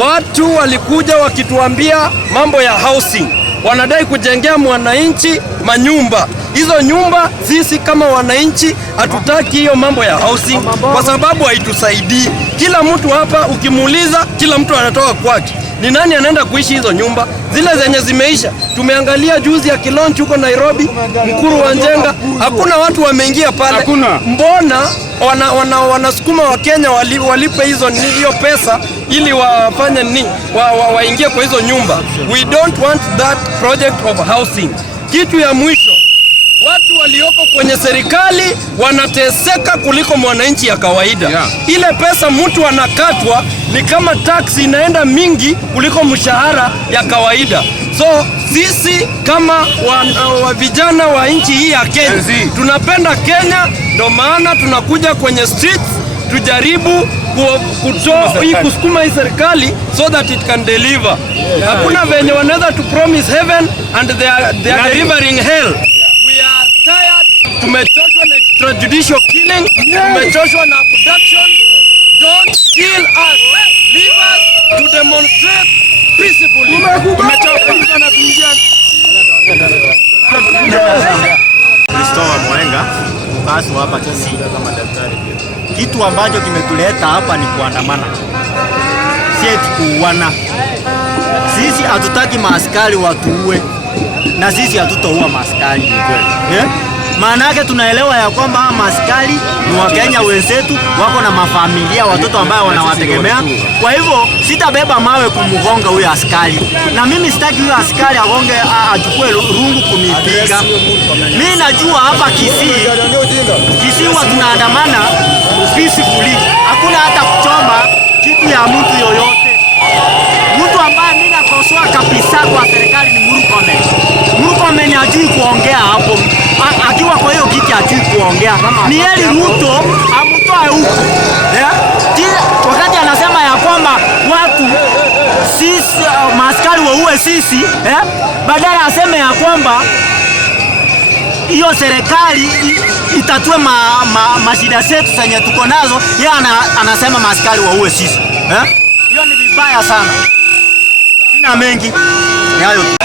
Watu walikuja wakituambia mambo ya housing, wanadai kujengea mwananchi manyumba. Hizo nyumba sisi kama wananchi hatutaki hiyo mambo ya housing kwa sababu haitusaidii. Kila mtu hapa ukimuuliza, kila mtu anatoka kwake. Ni nani anaenda kuishi hizo nyumba? Zile zenye zimeisha. Tumeangalia juzi ya Kilonchi huko Nairobi, Mkuru wa Njenga, hakuna watu wameingia pale. Mbona wanasukuma wa Kenya walipe hiyo pesa ili wafanye nini? Waingie kwa hizo nyumba. We don't want that project of housing. Kitu ya mwisho, watu walioko kwenye serikali wanateseka kuliko mwananchi ya kawaida. Ile pesa mtu anakatwa ni kama taksi inaenda mingi kuliko mshahara ya kawaida. So sisi kama vijana wa nchi hii ya Kenya tunapenda Kenya, ndio maana tunakuja kwenye streets tujaribu kusukuma hii serikali so that it can deliver. Hakuna venye wanaweza to promise heaven and they are delivering hell. Tumechoshwa na extrajudicial killing, tumechoshwa na abduction. Don't kill us. Leave us to demonstrate peacefully. Tumechoshwa na Christopher Mwenga, mkazi hapa Kisii. Kitu ambacho kimetuleta hapa ni kuandamana, si eti kuuana. Sisi hatutaki maaskari watuue, na sisi hatutaua maaskari kweli. Maana yake tunaelewa ya kwamba maaskari ni Wakenya wenzetu, wako na mafamilia, watoto ambao wanawategemea. Kwa hivyo sitabeba mawe kumgonga huyo askari, na mimi sitaki huyo askari agonge achukue rungu kunipiga. Mimi najua hapa Kisii wa tunaandamana peacefully, hakuna hata kuchoma kitu ya mtu yoyote. Mtu ambaye mimi nakosoa kabisa kwa serikali ni Murkomen. Murkomen hajui kuongea hapo. Akiwa kwa hiyo kiti hajui kuongea. Ni heri Ruto amtoe huko. Wakati anasema ya kwamba watu sisi maaskari waue sisi, badala aseme ya kwamba hiyo serikali itatue mashida zetu zenye tuko nazo. Yeye anasema maaskari waue sisi. Hiyo ni vibaya sana. Sina mengi. Ni hayo tu.